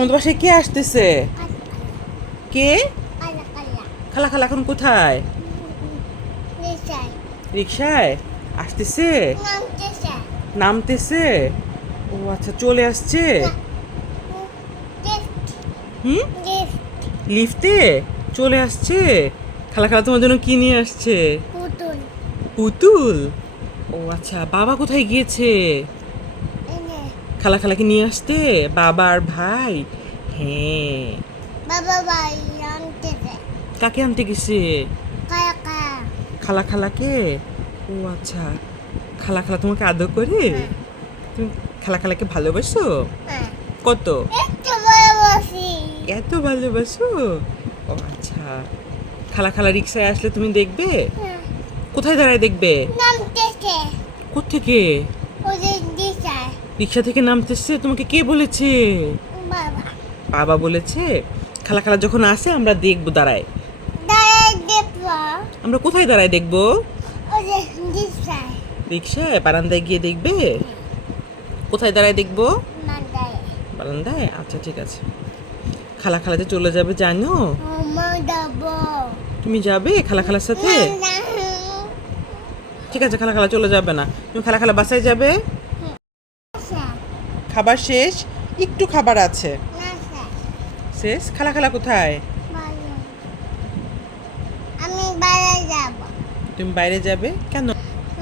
আমাদের বাসায় কে আসতেছে? কে? খালা খালা এখন কোথায়? রিক্সায় আসতেছে, নামতেছে। ও আচ্ছা, চলে আসছে। হুম, লিফটে চলে আসছে। খালা খালা তোমার জন্য কি নিয়ে আসছে? পুতুল। ও আচ্ছা, বাবা কোথায় গিয়েছে? খালা খালাকে নিয়ে আসতে, বাবা আর ভাই। হ্যাঁ, বাবা ভাই আনতেছে কাকে আনতে গেছে? কাকা। খালা খালাকে। ও আচ্ছা, খালা খালা তোমাকে আদর করে? তুমি খালা খালাকে ভালোবাসো? কত? একটু ভালোবাসি। এত ভালোবাসো? ও আচ্ছা, খালা খালা রিক্সায় আসলে তুমি দেখবে? কোথায় দাঁড়ায় দেখবে? নামতেছে কোত্থেকে? ওদের দিশায় রিক্সা থেকে নামতেছে? তোমাকে কে বলেছে? বাবা বাবা বলেছে। খালা খালা যখন আসে আমরা দেখবো দাঁড়ায়। দাঁড়ায় দেখবো আমরা কোথায় দাঁড়ায় দেখবো? ওদের দিশায় রিক্সায় বারান্দায় গিয়ে দেখবে? কোথায় দাঁড়ায় দেখবো? মাদায় বারান্দায়? আচ্ছা ঠিক আছে। খালা খালাতে চলে যাবে জানো? মা দাবো তুমি যাবে খালা খালার সাথে? ঠিক আছে, খালা খালা চলে যাবে না, তুমি খালা খালা বাসায় যাবে। খাবার শেষ, একটু খাবার আছে। শেষ? খালা খালা কোথায়? আমি বাইরে যাব, তুমি বাইরে যাবে কেন?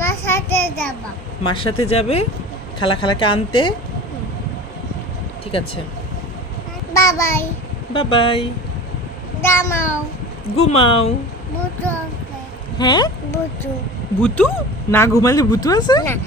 মার সাথে যাব। মার সাথে যাবে খালা খালাকে আনতে? ঠিক আছে, বাবাই বাবাই। দামাও ঘুমাও। বুটু আছে হ্যাঁ, বুটু ভুতু? না ঘুমালে ভুতু আছে? না